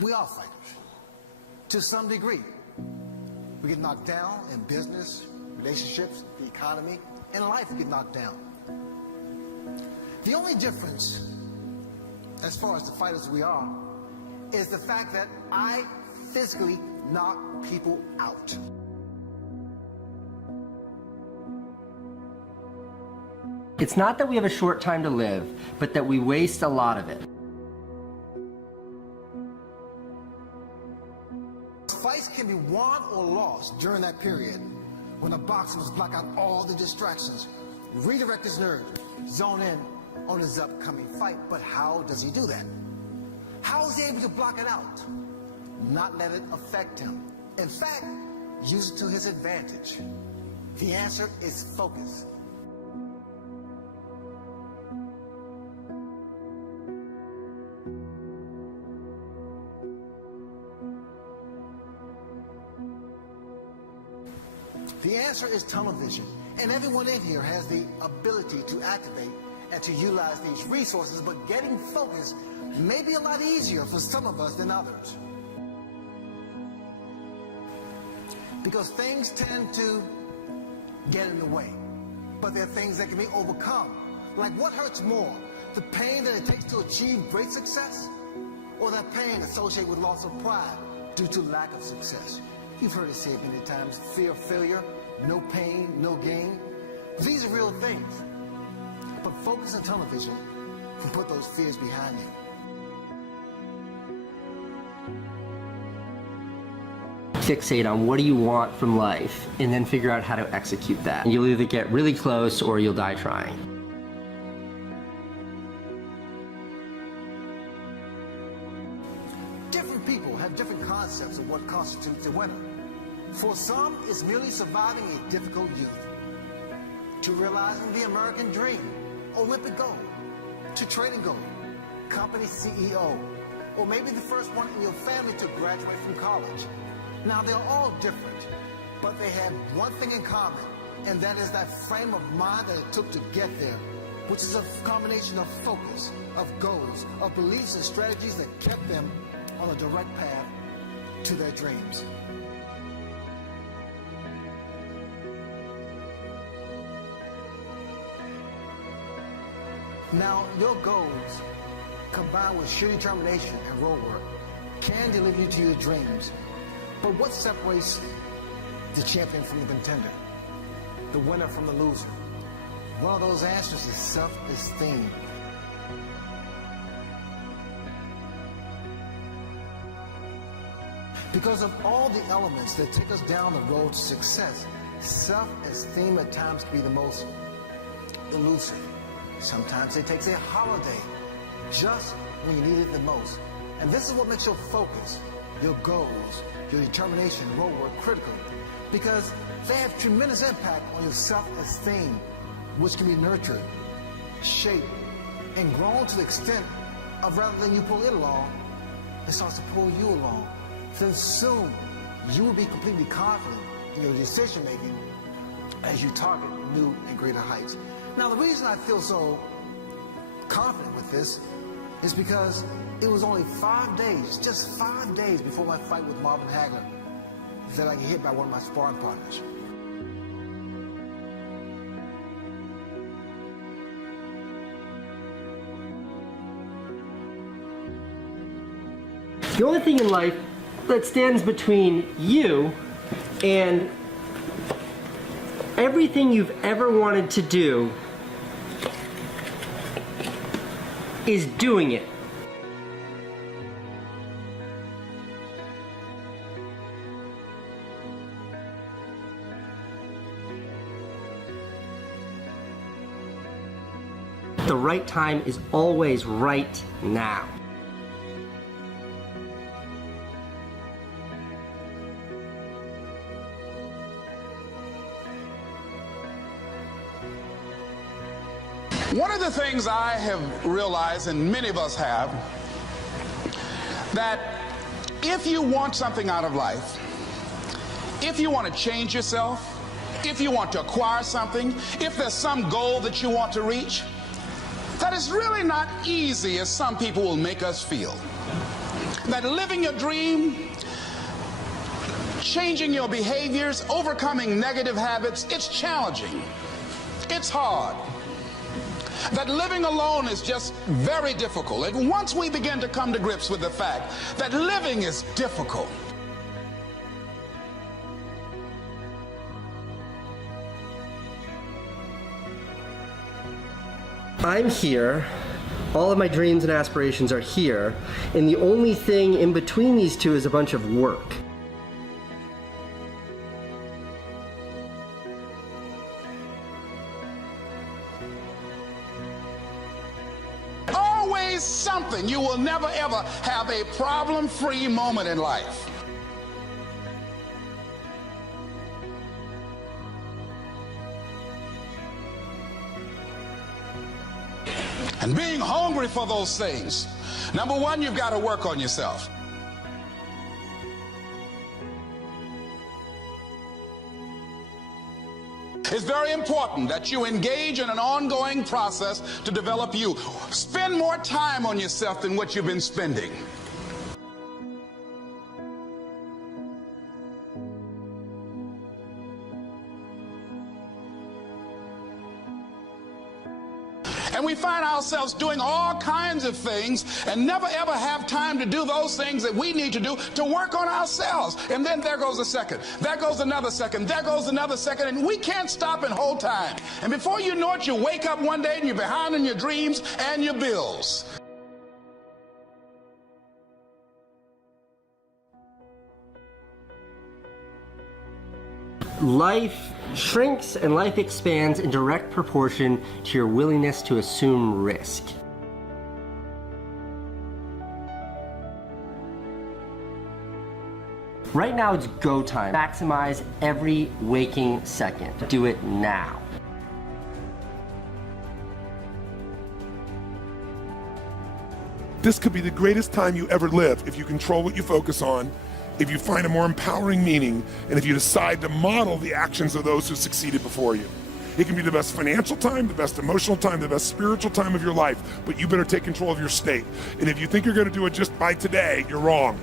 We are fighters, to some degree. We get knocked down in business, relationships, the economy, and life we get knocked down. The only difference, as far as the fighters we are, is the fact that I physically knock people out. It's not that we have a short time to live, but that we waste a lot of it. Fights can be won or lost during that period when a boxer must block out all the distractions, redirect his nerves, zone in on his upcoming fight. But how does he do that? How is he able to block it out? Not let it affect him. In fact, use it to his advantage. The answer is focus. The answer is tunnel vision, and everyone in here has the ability to activate and to utilize these resources, but getting focused may be a lot easier for some of us than others. Because things tend to get in the way, but there are things that can be overcome. Like, what hurts more, the pain that it takes to achieve great success, or that pain associated with loss of pride due to lack of success? You've heard it said many times, fear of failure, no pain, no gain. These are real things. But focus and tunnel vision can put those fears behind you. Fixate on what do you want from life, and then figure out how to execute that. You'll either get really close or you'll die trying. Different people have different concepts of what constitutes a winner. For some, it's merely surviving a difficult youth, to realizing the American dream, Olympic gold, to trading gold, company CEO, or maybe the first one in your family to graduate from college. Now, they're all different, but they have one thing in common, and that is that frame of mind that it took to get there, which is a combination of focus, of goals, of beliefs and strategies that kept them on a direct path to their dreams. Now, your goals, combined with sheer determination and road work, can deliver you to your dreams. But what separates the champion from the contender, the winner from the loser? One of those answers is self-esteem. Because of all the elements that take us down the road to success, self-esteem at times can be the most elusive. Sometimes it takes a holiday just when you need it the most. And this is what makes your focus, your goals, your determination, road work critical, because they have tremendous impact on your self-esteem, which can be nurtured, shaped, and grown to the extent of, rather than you pull it along, it starts to pull you along. Then soon, you will be completely confident in your decision making as you target new and greater heights. Now, the reason I feel so confident with this is because it was only 5 days, just 5 days before my fight with Marvin Hagler, that I get hit by one of my sparring partners. The only thing in life that stands between you and everything you've ever wanted to do is doing it. The right time is always right now. One of the things I have realized, and many of us have, that if you want something out of life, if you want to change yourself, if you want to acquire something, if there's some goal that you want to reach, that is really not easy as some people will make us feel. that living your dream, changing your behaviors, overcoming negative habits, it's challenging. It's hard. That living alone is just very difficult. And once we begin to come to grips with the fact that living is difficult, I'm here, all of my dreams and aspirations are here, and the only thing in between these two is a bunch of work. always something. You will never ever have a problem-free moment in life. And being hungry for those things, number one, you've got to work on yourself. It's very important that you engage in an ongoing process to develop you. Spend more time on yourself than what you've been spending. And we find ourselves doing all kinds of things and never ever have time to do those things that we need to do to work on ourselves. And then there goes a second, there goes another second, there goes another second, and we can't stop and hold time. And before you know it, you wake up one day and you're behind on your dreams and your bills. Life shrinks and life expands in direct proportion to your willingness to assume risk. Right now it's go time. Maximize every waking second. Do it now. This could be the greatest time you ever live if you control what you focus on, if you find a more empowering meaning, and if you decide to model the actions of those who succeeded before you. It can be the best financial time, the best emotional time, the best spiritual time of your life, but you better take control of your state. And if you think you're gonna do it just by today, you're wrong.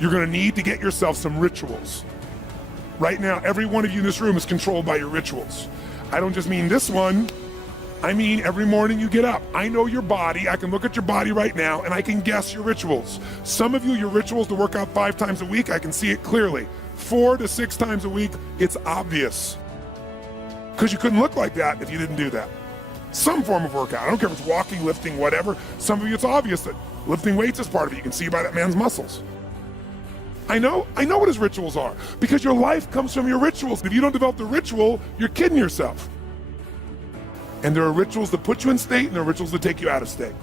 You're gonna need to get yourself some rituals. Right now, every one of you in this room is controlled by your rituals. I don't just mean this one, I mean every morning you get up. I know your body, I can look at your body right now and I can guess your rituals. Some of you, your rituals to work out 5 times a week, I can see it clearly. 4 to 6 times a week, it's obvious. Because you couldn't look like that if you didn't do that. Some form of workout, I don't care if it's walking, lifting, whatever. Some of you, it's obvious that lifting weights is part of it. You can see by that man's muscles. I know what his rituals are, because your life comes from your rituals. If you don't develop the ritual, you're kidding yourself. And there are rituals that put you in state, and there are rituals that take you out of state.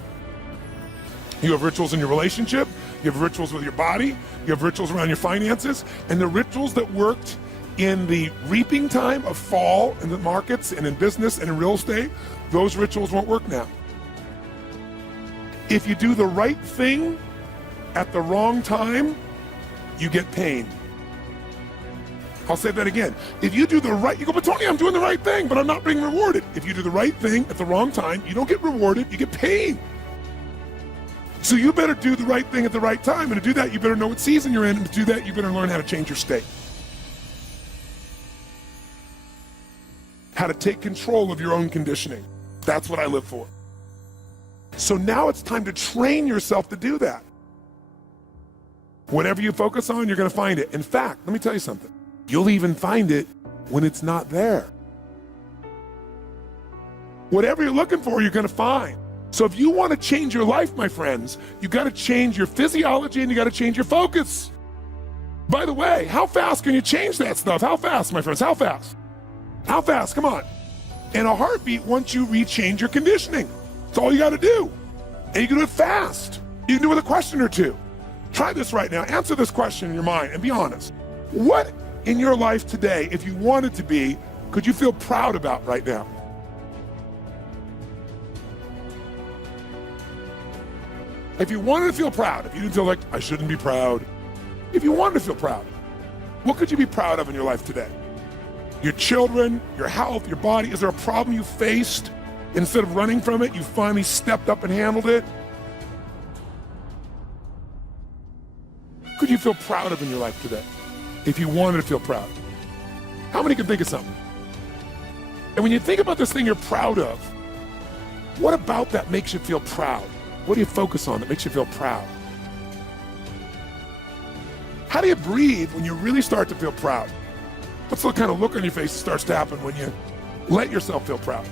You have rituals in your relationship, you have rituals with your body, you have rituals around your finances, and the rituals that worked in the reaping time of fall in the markets and in business and in real estate, those rituals won't work now. If you do the right thing at the wrong time, you get pain. I'll say that again. If you do the right, you go, but Tony, I'm doing the right thing, but I'm not being rewarded. If you do the right thing at the wrong time, you don't get rewarded, you get pain. So you better do the right thing at the right time, and to do that, you better know what season you're in, and to do that, you better learn how to change your state. How to take control of your own conditioning. That's what I live for. So now it's time to train yourself to do that. Whatever you focus on, you're gonna find it. In fact, let me tell you something. You'll even find it when it's not there. Whatever you're looking for, you're gonna find. So if you wanna change your life, my friends, you gotta change your physiology and you gotta change your focus. By the way, how fast can you change that stuff? How fast, my friends, how fast? How fast, come on. In a heartbeat, once you rechange your conditioning. That's all you gotta do. And you can do it fast. You can do it with a question or two. Try this right now, answer this question in your mind and be honest. What in your life today, if you wanted to be, could you feel proud about right now? If you wanted to feel proud, if you didn't feel like, I shouldn't be proud, if you wanted to feel proud, what could you be proud of in your life today? Your children, your health, your body. Is there a problem you faced? Instead of running from it, you finally stepped up and handled it? could you feel proud of in your life today? If you wanted to feel proud. How many can think of something? And when you think about this thing you're proud of, what about that makes you feel proud? What do you focus on that makes you feel proud? How do you breathe when you really start to feel proud? What's the kind of look on your face that starts to happen when you let yourself feel proud?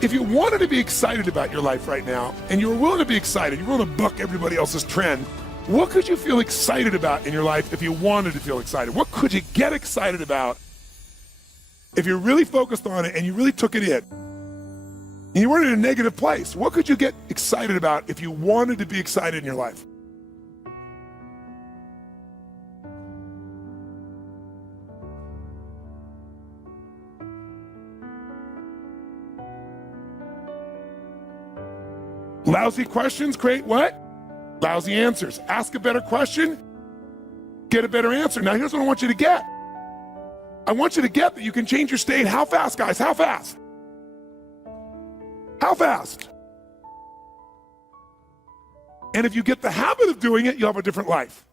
If you wanted to be excited about your life right now, and you were willing to be excited, you're willing to buck everybody else's trend, what could you feel excited about in your life if you wanted to feel excited? What could you get excited about if you really focused on it and you really took it in? And you weren't in a negative place. What could you get excited about if you wanted to be excited in your life? Lousy questions create what? Lousy answers. Ask a better question, get a better answer. Now here's what I want you to get. I want you to get that you can change your state. How fast, guys? How fast? How fast? And if you get the habit of doing it, you'll have a different life.